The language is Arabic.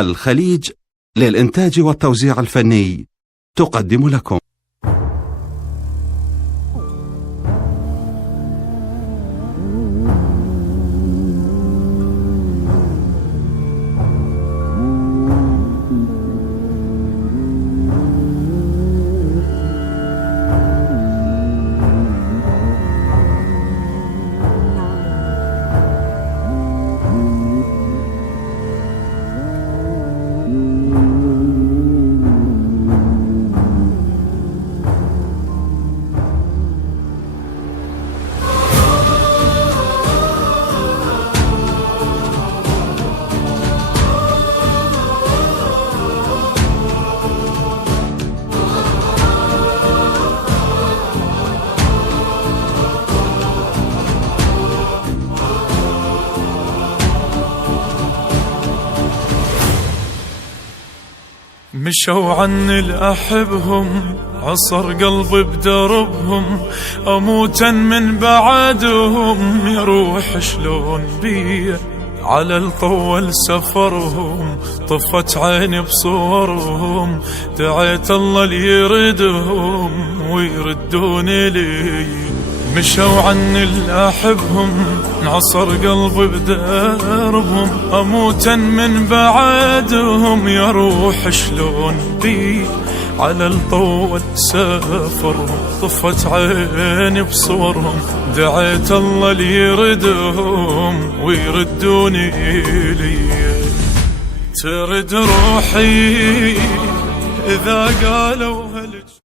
الخليج للإنتاج والتوزيع الفني تقدم لكم. مشوا عني الأحبهم، عصر قلبي بدربهم، أموتا من بعدهم، يا روح شلون بيه على الطول سفرهم، طفت عيني بصورهم، دعيت الله ليردهم ويردوني لي. مشوا عني الأحبهم، عصر قلبي بدربهم، أموتا من بعدهم، يا روح شلون بي على الطول سافرهم، طفت عيني بصورهم، دعيت الله ليردهم ويردوني لي. ترد روحي إذا قالوا